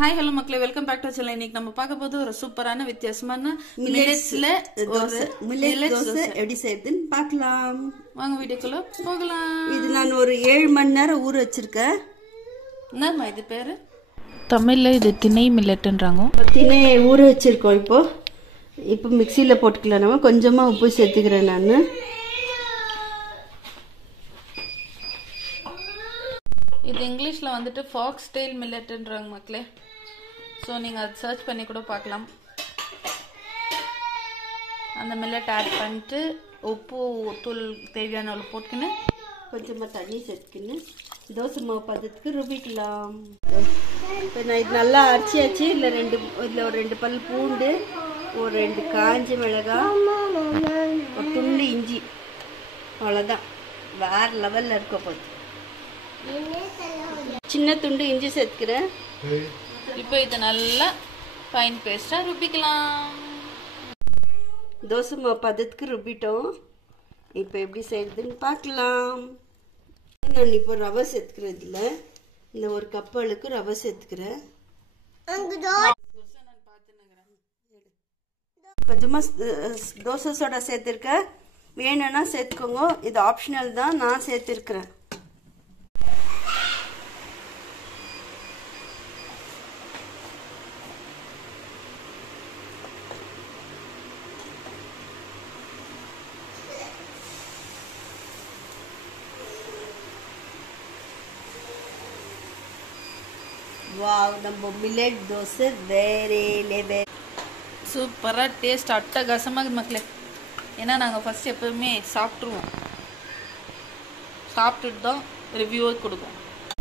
Hi, hello மக்களே, welcome back to channel. இன்னைக்கு நம்ம பார்க்க போது ஒரு சூப்பரான வித்தியாசமான மில்லட்ஸ்ல தோசை எப்படி செய்யறதுன்னு பார்க்கலாம். வாங்க வீடியோக்குள்ள போகலாம். இது நான் ஒரு 7 மணி நேரம் ஊற வச்சிருக்கேன். என்னம்மா இது பேரு? தமிழ்ல இது திணை மில்லட்ன்றாங்க. திணை ஊற வச்சிருக்கோம். இப்போ மிக்சியில போட்டுக்கலாம். நம்ம கொஞ்சமா உப்பு சேர்த்துக்கிறேன் நான். இது இங்கிலீஷ்ல வந்துட்டு ஃபாக்ஸ் டெயில் மில்லட்ன்றாங்க மக்களே. ஸோ நீங்கள் அதை சர்ச் பண்ணி கூட பார்க்கலாம். அந்த மில்லட் ஆட் பண்ணிட்டு உப்பு தூள் தேவையான அளவு போட்டுக்கின்னு கொஞ்சமாக தண்ணி சேர்த்துக்கின்னு தோசை மாவு பதத்துக்கு ருபிக்கலாம். இப்போ நான் இது நல்லா அரைச்சியாச்சு. இதில் ஒரு 2 பல் பூண்டு, ஒரு 2 காஞ்ச மிளகாய், ஒரு துண்டு இஞ்சி, அவ்வளோதான். வேற லெவலில் இருக்க போகுது. சின்ன துண்டு இஞ்சி சேர்த்துக்கிறேன். இப்போ இது நல்லா ஃபைன் பேஸ்டா ருபிக்கலாம். தோசை மாவு பதத்துக்கு ருபிட்டோம். இப்போ எப்படி செய்யறதுன்னு பார்க்கலாம். நான் இப்போ ரவை சேர்த்துக்கிறேன். இதில் இந்த ஒரு கப் அளவுக்கு ரவை சேர்த்துக்கிறேன். கொஞ்சமாக தோசை சோடா சேர்த்துருக்கேன். வேணும்னா சேர்த்துக்கோங்க. இது ஆப்ஷனல் தான். நான் சேர்த்துருக்கிறேன். வாவ், நம்ம மில்லட் தோசை வேற லெவல். சூப்பராக டேஸ்ட் அட்டகாசமாக மக்களே. ஏன்னா நாங்கள் ஃபர்ஸ்ட் எப்பவுமே சாப்பிட்ருவோம். சாப்பிட்டுட்டு தான் ரிவ்யூவே கொடுப்போம்.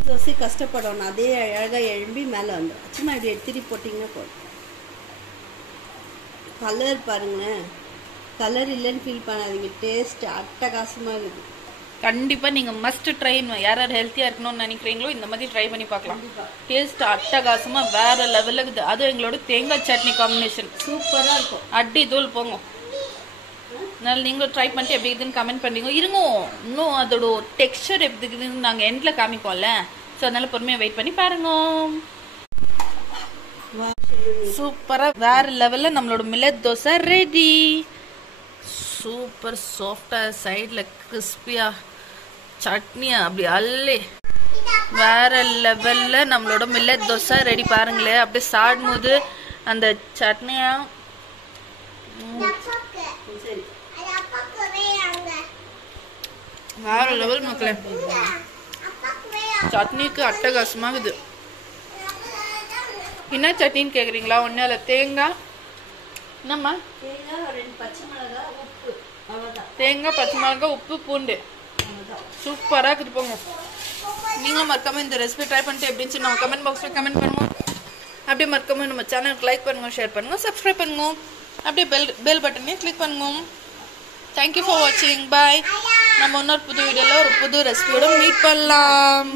தோசை கஷ்டப்படணும். அதே அழகாக எழும்பி மேலே வந்துடும். சும்மா இப்படி எடுத்துட்டு போட்டிங்கன்னா போதும். கலர் பாருங்களேன். கலர் இல்லைன்னு ஃபீல் பண்ணாதீங்க. டேஸ்ட் அட்டகாசமாக இருக்குது. கண்டிப்பாக நீங்கள் மஸ்ட் ட்ரை. யார் யார் ஹெல்த்தியாக இருக்கணும்னு நினைக்கிறீங்களோ இந்த மாதிரி ட்ரை பண்ணி பார்க்கலாம். டேஸ்ட் அட்டகாசமாக வேற லெவலில் இருக்குது. அதுவும் எங்களோட தேங்காய் சட்னி காம்பினேஷன் சூப்பராக இருக்கும். அடி தூள் போங்க. அதனால நீங்களும் ட்ரை பண்ணிட்டு எப்படி இருக்குதுன்னு கமெண்ட் பண்ணுறீங்க. இருங்க, இன்னும் அதோட டெக்ஸ்சர் எப்படி இருக்குதுன்னு நாங்கள் எண்டில் காமிப்போம்ல. ஸோ அதனால பொறுமையாக வெயிட் பண்ணி பாருங்க. சூப்பராக வேற லெவலில் நம்மளோட மில்லட் தோசை ரெடி. சூப்பர் சாஃப்டாக, சைடில் கிறிஸ்பியாக, சட்னியா அப்படி அல்லே வேற லெவலில் நம்மளோட மில்லட் தோசை ரெடி. பாருங்களேன், அப்படியே சாடும்போது அந்த சட்னியா வேற லெவல் மக்களே. சட்னிக்கு அட்டகாசமாகுது. என்ன சட்னின்னு கேக்குறீங்களா? ஒன்னும் இல்லை, தேங்காய், என்னம்மா, தேங்காய், பச்சை மிளகாய், உப்பு, பூண்டு. சூப்பராக இருக்குது போங்க. நீங்களும் மறக்காம இந்த ரெசிபி ட்ரை பண்ணிட்டு எப்படின்னு நம்ம கமெண்ட் பாக்ஸில் கமெண்ட் பண்ணுவோம். அப்படியே மறக்காம நம்ம சேனலுக்கு லைக் பண்ணுங்க, ஷேர் பண்ணுங்க, சப்ஸ்கிரைப் பண்ணுங்க. அப்படியே பெல் பட்டனையும் கிளிக் பண்ணுங்க. தேங்க்யூ ஃபார் வாட்சிங். பாய். நம்ம இன்னொரு புது வீடியோவில் ஒரு புது ரெசிபியோட மீட் பண்ணலாம்.